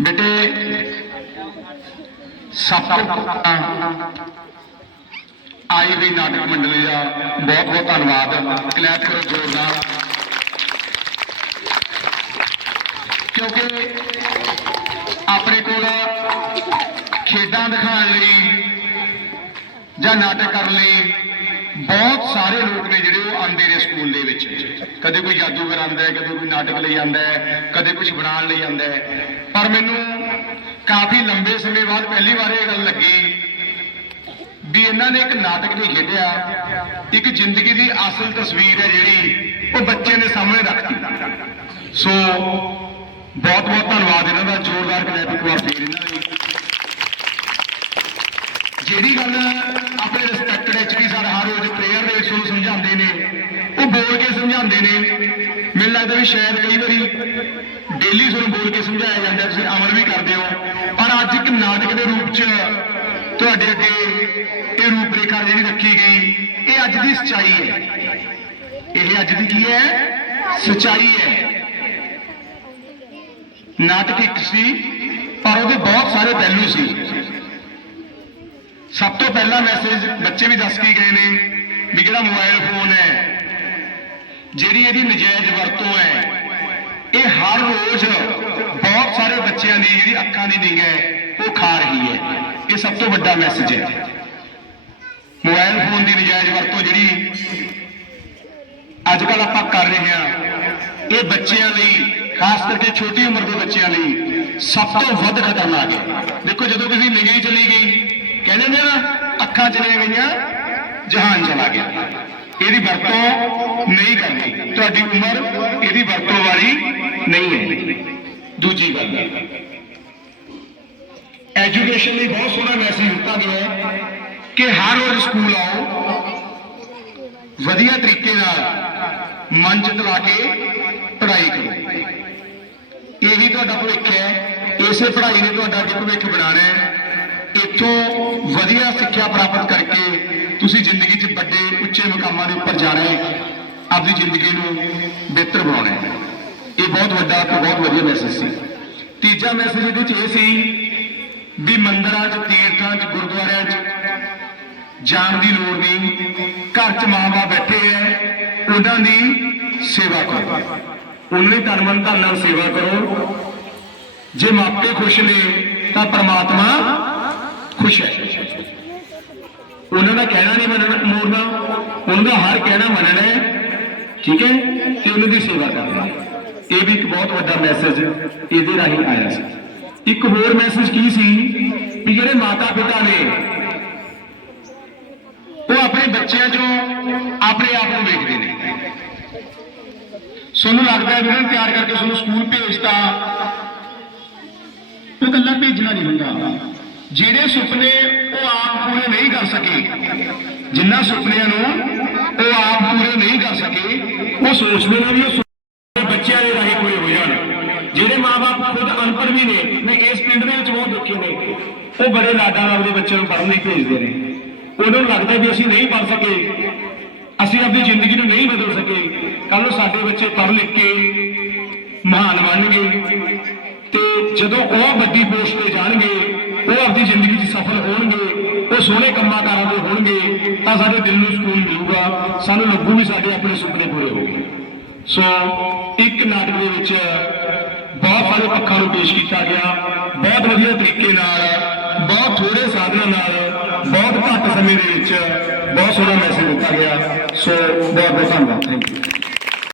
ਬੇਟੇ, ਸਭ ਆਈ ਵੀ ਨਾਟਕ ਮੰਡਲੀ ਦਾ ਬਹੁਤ ਬਹੁਤ ਧੰਨਵਾਦ। ਕਲੈਪ ਕਰੋ ਜ਼ੋਰ ਨਾਲ। ਕਿਉਂਕਿ ਆਪਣੇ ਕੋਲ ਖੇਡਾਂ ਦਿਖਾਉਣ ਲਈ ਜਾਂ ਨਾਟਕ ਕਰਨ ਲਈ ਬਹੁਤ ਸਾਰੇ ਲੋਕ ਨੇ ਜਿਹੜੇ ਉਹ ਆਉਂਦੇ ਨੇ ਸਕੂਲ ਦੇ ਵਿੱਚ। ਕਦੇ ਕੋਈ ਜਾਦੂਗਰ ਆਉਂਦਾ ਹੈ, ਕਦੇ ਕੋਈ ਨਾਟਕ ਲਈ ਆਉਂਦਾ ਹੈ, ਕਦੇ ਕੁਝ ਬਣਾਉਣ ਲਈ ਆਉਂਦਾ ਹੈ। ਪਰ ਮੈਨੂੰ ਕਾਫੀ ਲੰਬੇ ਸਮੇਂ ਬਾਅਦ ਪਹਿਲੀ ਵਾਰ ਇਹ ਗੱਲ ਲੱਗੀ ਵੀ ਇਹਨਾਂ ਨੇ ਇੱਕ ਨਾਟਕ ਨਹੀਂ ਖੇਡਿਆ, ਇੱਕ ਜ਼ਿੰਦਗੀ ਦੀ ਅਸਲ ਤਸਵੀਰ ਹੈ ਜਿਹੜੀ ਉਹ ਬੱਚੇ ਦੇ ਸਾਹਮਣੇ ਰੱਖਤੀ। ਸੋ ਬਹੁਤ ਬਹੁਤ ਧੰਨਵਾਦ ਇਹਨਾਂ ਦਾ ਜ਼ੋਰਦਾਰ ਕਲੈਪ ਇੱਕ ਵਾਰ ਫੇਰ ਇਹਨਾਂ ਲਈ ਜਿਹੜੀ ਗੱਲ ਆਪਣੇ ਰਿਸਪੈਕਟਡ ਐਚਡੀ ਸਰ ਹਰ ਰੋਜ਼ ਪ੍ਰੇਅਰ ਦੇ ਵਿੱਚ ਉਹਨੂੰ ਸਮਝਾਉਂਦੇ ਨੇ ਉਹ ਬੋਲ ਕੇ ਸਮਝਾਉਂਦੇ ਨੇ। ਮੈਨੂੰ ਲੱਗਦਾ ਵੀ ਸ਼ਾਇਦ ਕਈ ਵਾਰੀ ਡੇਲੀ ਤੁਹਾਨੂੰ ਬੋਲ ਕੇ ਸਮਝਾਇਆ ਜਾਂਦਾ, ਤੁਸੀਂ ਅਮਲ ਵੀ ਕਰਦੇ ਹੋ। ਪਰ ਅੱਜ ਇੱਕ ਨਾਟਕ ਦੇ ਰੂਪ 'ਚ ਤੁਹਾਡੇ ਅੱਗੇ ਇਹ ਰੂਪਰੇਖਾ ਜਿਹੜੀ ਰੱਖੀ ਗਈ, ਇਹ ਅੱਜ ਦੀ ਸਚਾਈ ਹੈ। ਇਹ ਅੱਜ ਦੀ ਕੀ ਹੈ? ਸਚਾਈ ਹੈ। ਨਾਟਕ ਇੱਕ ਸੀ, ਪਰ ਉਹਦੇ ਬਹੁਤ ਸਾਰੇ ਪਹਿਲੂ ਸੀ। ਸਭ ਤੋਂ ਪਹਿਲਾ ਮੈਸੇਜ ਬੱਚੇ ਵੀ ਦੱਸ ਕੇ ਗਏ ਨੇ ਵੀ ਜਿਹੜਾ ਮੋਬਾਈਲ ਫੋਨ ਹੈ ਜਿਹੜੀ ਇਹਦੀ ਨਜਾਇਜ਼ ਵਰਤੋਂ ਹੈ, ਇਹ ਹਰ ਰੋਜ਼ ਬਹੁਤ ਸਾਰੇ ਬੱਚਿਆਂ ਦੀ ਜਿਹੜੀ ਅੱਖਾਂ ਦੀ ਨਿਗਾਹ ਹੈ, ਉਹ ਖਾ ਰਹੀ ਹੈ। ਇਹ ਸਭ ਤੋਂ ਵੱਡਾ ਮੈਸੇਜ ਹੈ। ਮੋਬਾਈਲ ਫੋਨ ਦੀ ਨਜਾਇਜ਼ ਵਰਤੋਂ ਜਿਹੜੀ ਅੱਜ ਕੱਲ ਆਪਾਂ ਕਰ ਰਹੇ ਹਾਂ, ਇਹ ਬੱਚਿਆਂ ਲਈ, ਖਾਸ ਕਰਕੇ ਛੋਟੀ ਉਮਰ ਦੇ ਬੱਚਿਆਂ ਲਈ ਸਭ ਤੋਂ ਵੱਧ ਖਤਰਨਾਕ ਹੈ। ਦੇਖੋ, ਜਦੋਂ ਕਿਸੇ ਦੀ ਨਿਗਾਹ ਚਲੀ ਗਈ, ਕਹਿੰਦੇ ਨੇ ਨਾ, ਅੱਖਾਂ ਚਲੀਆਂ ਗਈਆਂ, ਜਹਾਨ ਚਲਾ ਗਿਆ। ਇਹਦੀ ਵਰਤੋਂ ਨਹੀਂ ਕਰਨੀ। ਤੁਹਾਡੀ ਉਮਰ ਇਹਦੀ ਵਰਤੋਂ ਵਾਲੀ ਨਹੀਂ ਹੈ। ਦੂਜੀ ਗੱਲ ਐਜੂਕੇਸ਼ਨ ਲਈ ਬਹੁਤ ਸੋਹਣਾ ਮੈਸੇਜ ਦਿੱਤਾ ਗਿਆ ਹੈ ਕਿ ਹਰ ਰੋਜ਼ ਸਕੂਲ ਆਓ, ਵਧੀਆ ਤਰੀਕੇ ਨਾਲ ਮਨ ਚ ਲਾ ਕੇ ਪੜ੍ਹਾਈ ਕਰੋ। ਇਹੀ ਤੁਹਾਡਾ ਭਵਿੱਖ ਹੈ। ਇਸੇ ਪੜ੍ਹਾਈ ਨੇ ਤੁਹਾਡਾ ਅੱਗੇ ਭਵਿੱਖ ਬਣਾਉਣਾ ਹੈ। ਇੱਥੋਂ ਵਧੀਆ ਸਿੱਖਿਆ ਪ੍ਰਾਪਤ ਕਰਕੇ ਤੁਸੀਂ ਜ਼ਿੰਦਗੀ 'ਚ ਵੱਡੇ ਉੱਚੇ ਮੁਕਾਮਾਂ ਦੇ ਉੱਪਰ ਜਾਣਾ ਹੈ ਆਪਣੀ ਜ਼ਿੰਦਗੀ ਨੂੰ ਬਿਹਤਰ ਬਣਾਉਣਾ। ਹੈ ਇਹ ਬਹੁਤ ਵੱਡਾ ਤੇ ਬਹੁਤ ਵਧੀਆ ਮੈਸੇਜ ਸੀ। ਤੀਜਾ ਮੈਸੇਜ ਇਹਦੇ 'ਚ ਇਹ ਸੀ ਵੀ ਮੰਦਰਾਂ 'ਚ, ਤੀਰਥਾਂ 'ਚ, ਗੁਰਦੁਆਰਿਆਂ 'ਚ ਜਾਣ ਦੀ ਲੋੜ ਨਹੀਂ। ਘਰ 'ਚ ਮਾਂ-ਬਾਪ ਬੈਠੇ ਐ ਉਹਨਾਂ ਦੀ ਸੇਵਾ ਕਰੋ। ਉਹਨਾਂ ਦੀ ਤਨ ਮਨ ਧਨ ਨਾਲ ਸੇਵਾ ਕਰੋ। ਜੇ ਮਾਪੇ ਖੁਸ਼ ਨੇ, ਤਾਂ ਪ੍ਰਮਾਤਮਾ ਖੁਸ਼ ਹੈ। ਉਹਨਾਂ ਦਾ ਕਹਿਣਾ ਨਹੀਂ ਮੰਨਣਾ ਮੋੜਨਾ। ਹਰ ਕਹਿਣਾ ਮੰਨਣਾ ਠੀਕ ਹੈ ਤੇ ਉਹਨਾਂ ਦੀ ਸੇਵਾ ਕਰਨਾ ਇਹ ਵੀ ਇੱਕ ਬਹੁਤ ਵੱਡਾ ਮੈਸੇਜ ਇਹਦੇ ਰਾਹੀਂ ਆਇਆ ਸੀ। ਇੱਕ ਹੋਰ ਮੈਸੇਜ ਕੀ ਸੀ ਵੀ ਜਿਹੜੇ ਮਾਤਾ ਪਿਤਾ ਨੇ, ਉਹ ਆਪਣੇ ਬੱਚਿਆਂ 'ਚੋਂ ਆਪਣੇ ਆਪ ਨੂੰ ਵੇਖਦੇ ਨੇ। ਸਾਨੂੰ ਲੱਗਦਾ ਹੈ ਵੀ ਤਿਆਰ ਕਰਕੇ ਸਾਨੂੰ ਸਕੂਲ ਭੇਜਤਾ। ਉਹ ਇਕੱਲਾ ਭੇਜਣਾ ਨਹੀਂ ਹੁੰਦਾ। ਜਿਹੜੇ ਸੁਪਨੇ ਉਹ ਆਪ ਪੂਰੇ ਨਹੀਂ ਕਰ ਸਕੇ ਜਿਨ੍ਹਾਂ ਸੁਪਨਿਆਂ ਨੂੰ ਉਹ ਆਪ ਪੂਰੇ ਨਹੀਂ ਕਰ ਸਕੇ ਉਹ ਸੋਚਦੇ ਨੇ ਵੀ ਉਹ ਬੱਚਿਆਂ ਦੇ ਰਾਹੀਂ ਪੂਰੇ ਹੋ ਜਾਣ। ਜਿਹੜੇ ਮਾਪੇ ਖੁਦ ਅਨਪੜ੍ਹ ਵੀ ਨੇ, ਮੈਂ ਇਸ ਪਿੰਡ ਦੇ ਵਿੱਚ ਬਹੁਤ ਦੇਖੇ ਨੇ ਉਹ ਬੜੇ ਲਾਡਾਂ ਨਾਲ ਆਪਣੇ ਬੱਚਿਆਂ ਨੂੰ ਪੜ੍ਹਨ ਲਈ ਭੇਜਦੇ ਨੇ। ਉਹਨਾਂ ਨੂੰ ਲੱਗਦਾ ਵੀ ਅਸੀਂ ਨਹੀਂ ਪੜ੍ਹ ਸਕੇ। ਅਸੀਂ ਆਪਣੀ ਜ਼ਿੰਦਗੀ ਨੂੰ ਨਹੀਂ ਬਦਲ ਸਕੇ। ਕੱਲ ਨੂੰ ਸਾਡੇ ਬੱਚੇ ਪੜ੍ਹ ਲਿਖ ਕੇ ਮਹਾਨ ਬਣਨਗੇ ਤੇ ਜਦੋਂ ਉਹ ਵੱਡੀ ਪੋਸਟ ਤੇ ਜਾਣਗੇ, ਉਹ ਆਪਣੀ ਜ਼ਿੰਦਗੀ 'ਚ ਸਫਲ ਹੋਣਗੇ, ਉਹ ਸੋਹਣੇ ਕੰਮਾਂ ਕਾਰਾਂ ਦੇ ਹੋਣਗੇ, ਤਾਂ ਸਾਡੇ ਦਿਲ ਨੂੰ ਸਕੂਨ ਮਿਲੂਗਾ ਸਾਨੂੰ ਲੱਗੂ ਵੀ ਸਾਡੇ ਆਪਣੇ ਸੁਪਨੇ ਪੂਰੇ ਹੋ ਗਏ। ਸੋ ਇੱਕ ਨਾਟਕ ਦੇ ਵਿੱਚ ਬਹੁਤ ਸਾਰੇ ਪੱਖਾਂ ਨੂੰ ਪੇਸ਼ ਕੀਤਾ ਗਿਆ। ਬਹੁਤ ਵਧੀਆ ਤਰੀਕੇ ਨਾਲ, ਬਹੁਤ ਥੋੜੇ ਸਾਧਨਾਂ ਨਾਲ, ਬਹੁਤ ਘੱਟ ਸਮੇਂ ਦੇ ਵਿੱਚ ਬਹੁਤ ਸੋਹਣਾ ਮੈਸੇਜ ਦਿੱਤਾ ਗਿਆ। ਸੋ ਬਹੁਤ ਬਹੁਤ ਧੰਨਵਾਦ। Thank you